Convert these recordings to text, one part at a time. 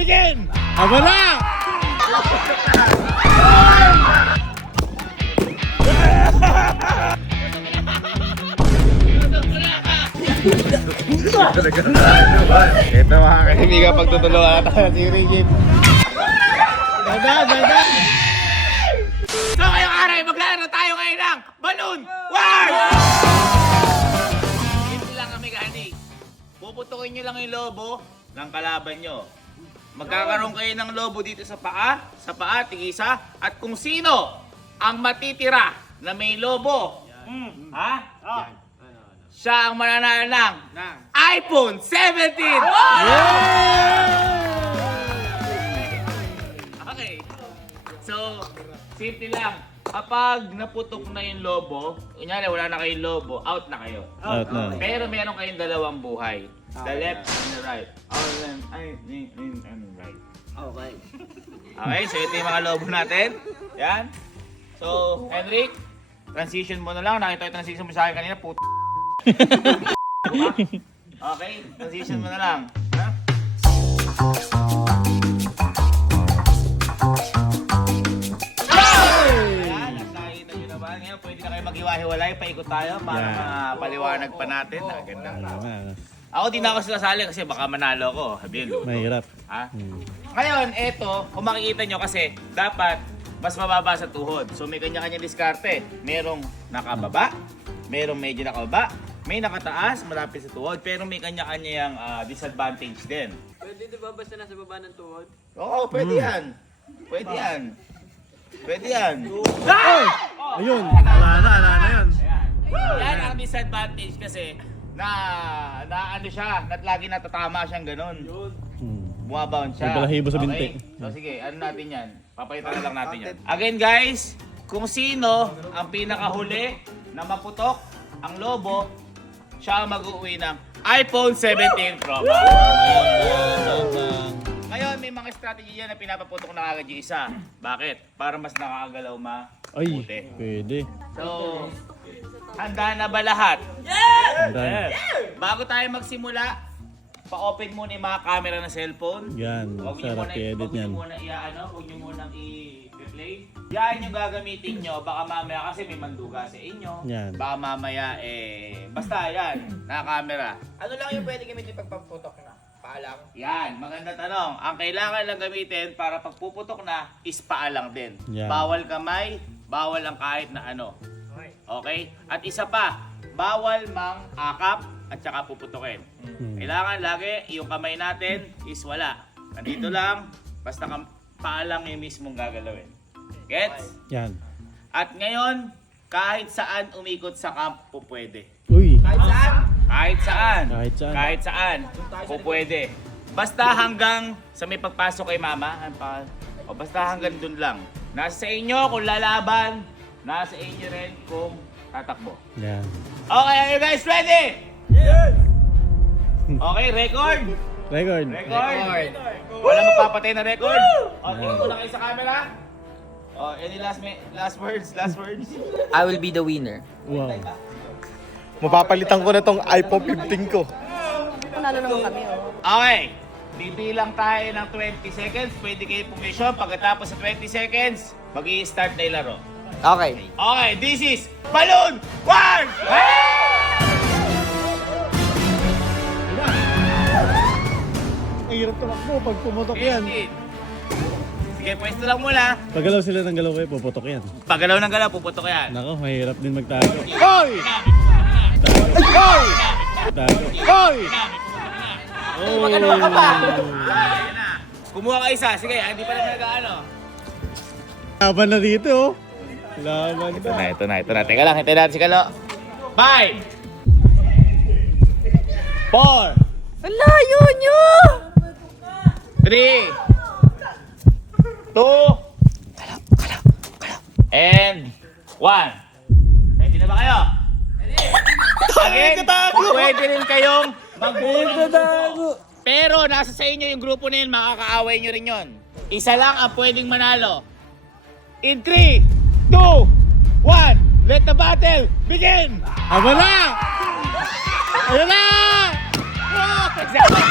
begin! Aba na! Ito mga kaibigan, pagtutulungan natin si Rigid. Ganda! So ngayong araw, maglaro tayo ngayon ng Balloon Wars! Simple lang kami mechanic. Puputukin nyo lang yung lobo ng kalaban nyo. Magkakaroon kayo ng lobo dito sa paa, tigisa, at kung sino ang matitira na may lobo, siya ang mananalo ng iPhone 17! Okay. So, simple lang. Kapag naputok na yung lobo, kunyari wala na kayong lobo, out na kayo. Out na. Pero meron kayong dalawang buhay. The left and the right. And right. Okay. Okay, so ito yung mga lobo natin. Yan. So, Henrik, transition mo na lang. Nakita yung transition mo sa akin kanina, puto. Okay, transition mo na lang. Ha? Ayan, nakita nyo naman. Ngayon, pwede na kayo maghiwa-hiwalay. Paikot tayo para mapaliwanag pa natin. Ganda. Ako di na ako sasali kasi baka manalo ko. Sabihin, luto. Mahirap. Ha? Ngayon, eto, kung makikita nyo kasi, dapat mas mababa sa tuhod. So may kanya-kanya diskarte. Merong nakababa, merong medyo nakababa, may nakataas, malapit sa tuhod, pero may kanya-kanya yung disadvantage din. Pwede diba basta nasa baba ng tuhod? Oo, pwede yan. Pwede yan. Pwede yan. Ayun, wala na yun. Yan ang disadvantage kasi na ano siya, lagi natatama siyang ganun. Bumabound siya. May balahibo sa binti. So sige, ano natin yan? Papalitan na lang natin yan. Again guys, kung sino ang pinakahuli na maputok ang lobo, siya ang mag-uwi ng iPhone 17 Pro Max. Ngayon, may mga strategy yan na pinapaputok na agad yung isa. Bakit? Para mas nakakagalaw mabuti. Ay, pwede. So, handa na ba lahat? Handa na. Bago tayo magsimula, pa-open muna yung mga camera ng cellphone. Yan, sarap i-edit yan. Huwag nyo munang i-play. Yan yung gagamitin nyo, baka mamaya kasi may manduga sa inyo. Yan. Baka mamaya basta yan, naka-camera. Ano lang yung pwede gamitin pagpaputok na? Paalang? Yan, maganda tanong. Ang kailangan lang gamitin para pagpuputok na is paalang din. Yan. Bawal kamay, bawal ang kahit na ano. Okay? At isa pa, bawal mang akap at saka puputukin. Kailangan lagi yung kamay natin is wala. Nandito lang, basta paalang yung mismong gagalawin. Gets? Yan. At ngayon, kahit saan umikot sa camp, pupwede. Uy. Kahit saan? Kahit saan. Kahit saan. Kahit saan. Pupwede. Basta hanggang sa may pagpasok kay mama, o basta hanggang dun lang. Nasa sa inyo kung lalaban, nasa inyo rin kung tatakbo. Yan. Okay, are you guys ready? Yes! Okay, record? Record. Record. Wala magpapatay na record. Okay, muna kayo sa camera. Oh, any last words? Last words? I will be the winner. Wow. Mapapalitan ko na tong iPhone 15 ko. Panalo naman kami, oh. Okay. Bibilang tayo ng 20 seconds. Pwede kayo pumisyon. Pagkatapos sa 20 seconds, mag-i-start na yung laro. Okay. Okay, this is Balloon Wars! Ang hirap tumakbo pag pumutok yan. 15. Sige, pwesto lang muna. Pagalaw sila ng galaw kayo, puputok yan. Pagalaw ng galaw, puputok yan. Nako, mahirap din magtago. Hoy! Hoy! Tago. Hoy! Oh! Ayan na. Kumuha ka isa. Sige, hindi pa naman nag-ano. Laban na dito, oh. Laban na. Ito na. Teka lang, hintayin natin si Kalo. 5 4 Ang layo nyo! 3 2 and 1. Ready na ba kayo? Again, pwede rin kayong magbuo. Pero nasa sa inyo yung grupo na yun, makakaaway nyo rin yun. Isa lang ang pwedeng manalo. In 3, 2, 1, let the battle begin! Aba na! Ayan na! Exactly.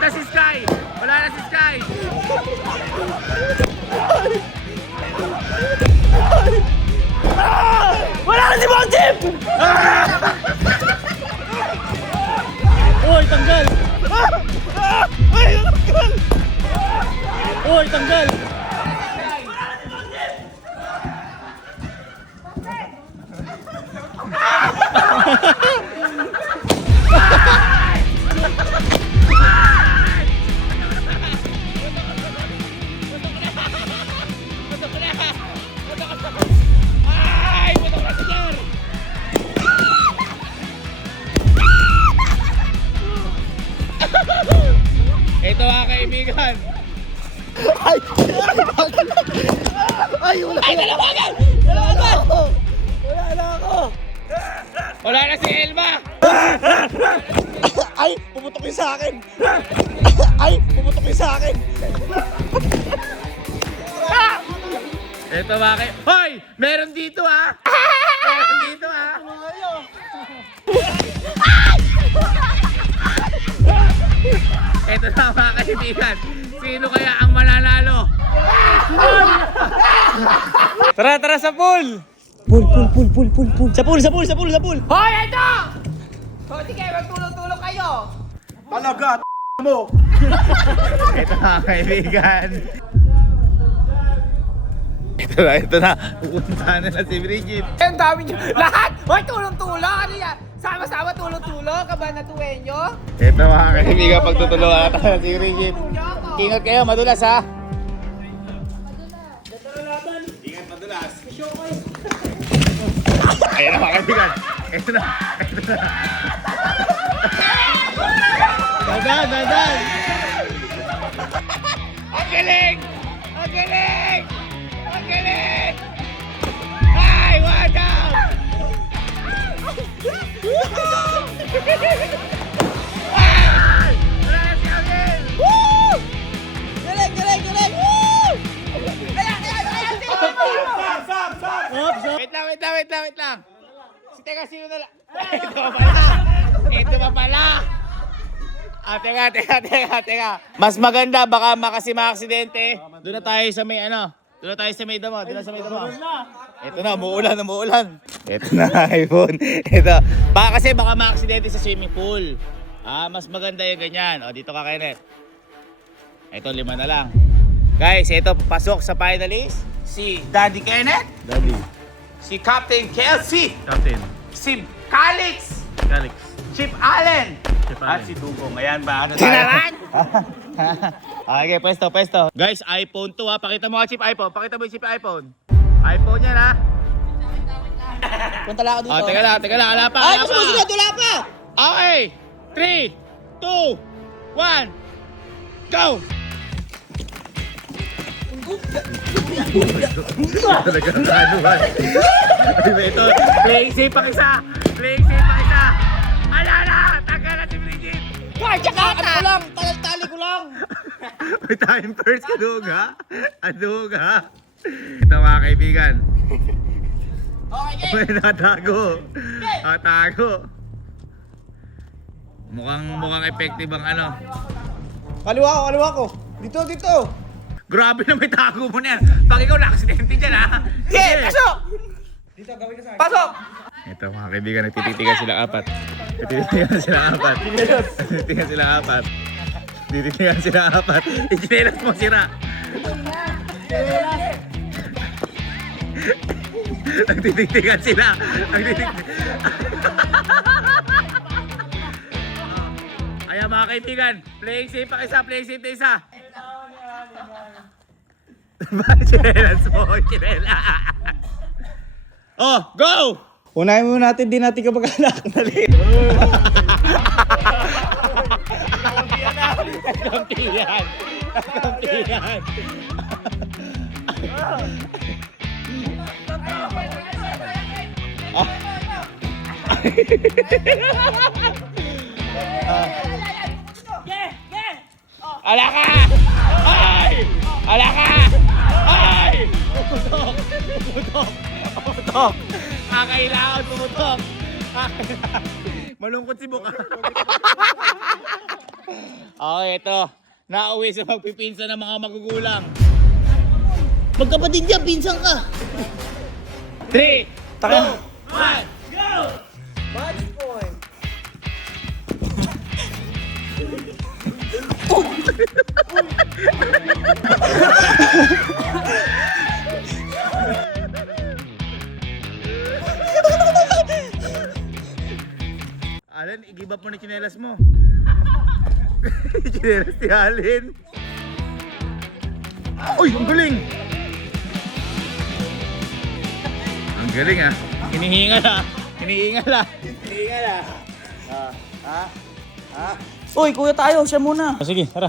na si Sky! Wala na si Sky! Wala na si Bong Jeep! Uy, tanggal! Uy, tanggal! Ay! Putok na si Sir! Ito mga kaibigan. Ay, dalawagan! Dalawagan! Wala na si Elma! Ay, pumutok yung sa akin. Ay, pumutok yung sa akin. Ito mga Hoy! Meron dito ah! Meron dito ah! Ito na mga kaibigan. Sino kaya ang mananalo? Tara, tara sa pool! Pool. Sa pool, sa pool, sa pool, sa pool! Hoy! Ito! O sige, magtulong-tulong kayo. Talaga, mo. Ito mga kaibigan. Ito na. Pupuntahan na si Bridget. Ang dami nyo. Lahat! Hoy, tulong-tulong! Ano yan? Sama-sama tulong-tulong? Kabanatuenyo? Ito mga kaibigan, pagtutulungan natin si Bridget. Ingat kayo, madulas ha. Ingat madulas. Ayan na mga kaibigan. Ito na. Ito na. Dadan, dadan! Ang galing! Ang galing! Ang galing! Ay, one down! Ay! Wala na si Angel! Woo! Galing, galing, galing! Woo! Wait lang. Teka, sino na lang? Ito pa pala! Ito pa pala! Teka. Mas maganda, baka makasi-aksidente. Doon na tayo sa may Doon na tayo sa may damo. Ito na, umuulan. Ito na, iPhone. Ito. Baka maka-aksidente sa swimming pool. Mas maganda yung ganyan. O, dito ka, Kenneth. Ito, 5 na lang. Guys, ito, pasok sa finalist. Si Daddy Kenneth. Daddy. Si Captain Kelsey. Captain. Si Calix. Calix. Chip Allen. Chip At Allen. si Dugong. Ayan ba? Ano tayo? Sinaran? Okay, pwesto. Guys, iPhone 2 ha. Pakita mo nga chip iPhone. Pakita mo yung chip iPhone. iPhone yan ha. Punta lang ako dito. Teka lang. Wala pa. Ay, mas musigat, wala pa! Okay. 3, 2, 1. Go! Talagang kanuhan. Ito, playing safe pa isa. Alala! Tagal na si Bridget! Ay, tsaka ano ko lang, tali ko lang. May time first ka doon ha? Ito mga kaibigan. Okay, May natago. Mukhang effective ang Kaliwa ko. Dito. Grabe na may tago mo na yan. Pag ikaw na-aksidente dyan ha. okay, pasok! Pasok! Ito mga kaibigan, nagtititigan sila apat. Ichinelas mo sira. Nagtititigan sila. Ayan mga kaibigan, playing safe pa isa. Chinelas mo, Oh, go! Unahin muna natin, di natin kapag-anak. Dali. Kampiyan. Alaka! Ay! Pumutok! Kakailangan pumutok! Malungkot si Buka. Okay, ito. Nauwi sa magpipinsan ng mga magugulang. Magkapatid yan, pinsan ka. 3, 2, 1, go! Match point. Alin, i-give up mo na chinelas mo. Chinelas ni Alin. Uy, ang galing! Ang galing ah. Hinihingal ah. Hinihingal ah. Hinihingal ah. Uy, kuya tayo, siya muna. Sige, tara.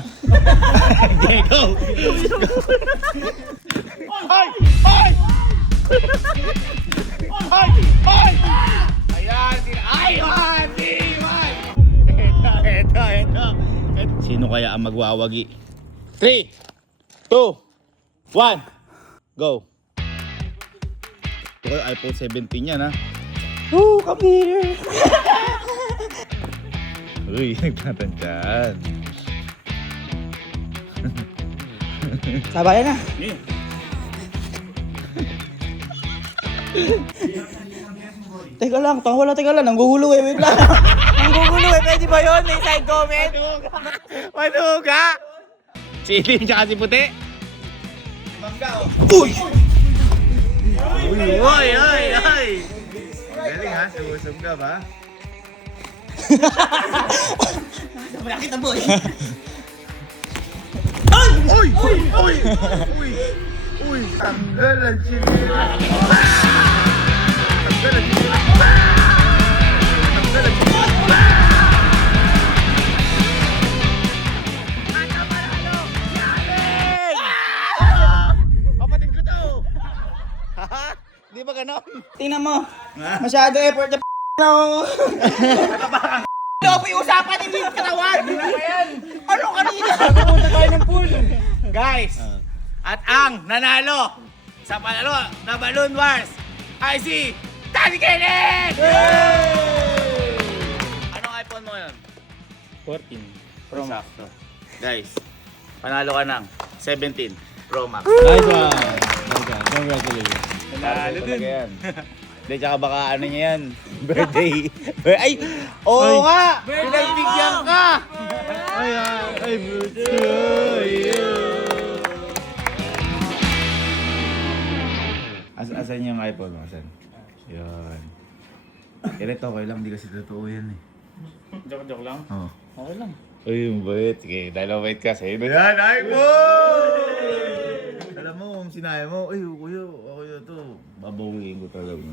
Okay, go! Ay! Ay! Ay! Ay! Ayan! Ay! Iwan! Ito. Sino kaya ang magwawagi? 3, 2, 1, go! Ito kayo iPhone 17 yan ha. Oh, come here. Uy, nagtatansyan. Sabayan na. Teka lang, teka lang. Nanggugulo eh, wait lang. Nanggugulo eh, pwede ba yun? May side comment? Manuga! Chili tsaka si puti. Uy! Uy! Galing ha, sumusugab ha. Malaki na boy. Uy! Tanggal ang chili. Kapatid ko to. Di ba ganon? Tingnan mo. Masyado effort na no. Ano pa yung usapan hindi yung katawan? Ano kanina? Pumunta tayo ng pool. Guys, at ang nanalo sa panalo na Balloon Wars ay si Tani Kenneth! Anong iPhone mo ngayon? 14. Pro Max. Guys, panalo ka ng 17 Pro Max. Nice one. Congratulations. Nanalo talaga yan. Hindi, tsaka baka ano niya yan, birthday. Ay! Oo nga! Pinagbigyan ka! Ay, birthday. Asan yung iPhone mo? Asan? Yan. Ganito, okay lang. Hindi kasi totoo yan eh. Joke lang. Oo. Okay lang. Uy, yung bait. Sige, dahil ang bait ka. Sa'yo na yan, iPhone! Alam mo, kung sinaya mo, ay, kuya, ako yun to. Babawiin ko talaga.